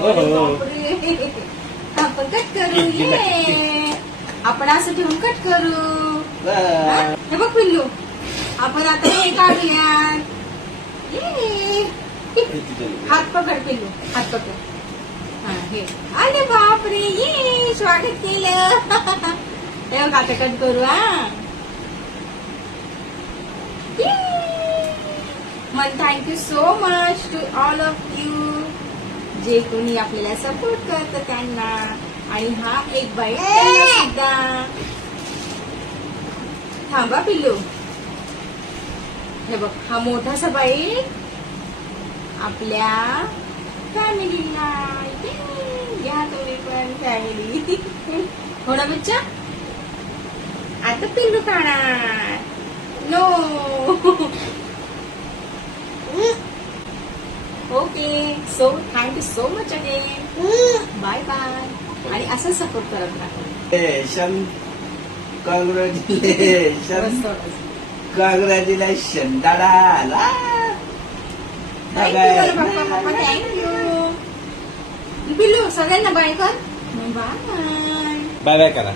बापरे. आपण कट करू. ये आपण असं ठेवून कट करू. हे बघ पिल्लू, आपण आता हे काढूया. ये हात पकड पिल्लू, हात पकड. हा हे. अरे बापरे, ये स्वागत केलं. हे बघ आता कट करू. हा मन thank you so much to all of you, जे कोणी आपल्याला सपोर्ट करतं त्यांना. आणि हा एक बाईट सुद्धा. थांबा पिल्लू. हे बघ, हा मोठासा बाईट आपल्या फॅमिलीला. घ्या तुम्ही पण फॅमिली. हो ना बच्चा. आता पिल्लू खाणार. No. Okay, so thank you so much again. Bye bye. आणि असं सपोर्ट करत राहा. कॉंग्रॅच्युलेशन. कॉंग्रॅच्युलेशन दादा. थँक्यू पिल्लू. सगळ्यांना बाय कर. बाय बाय बाय करा.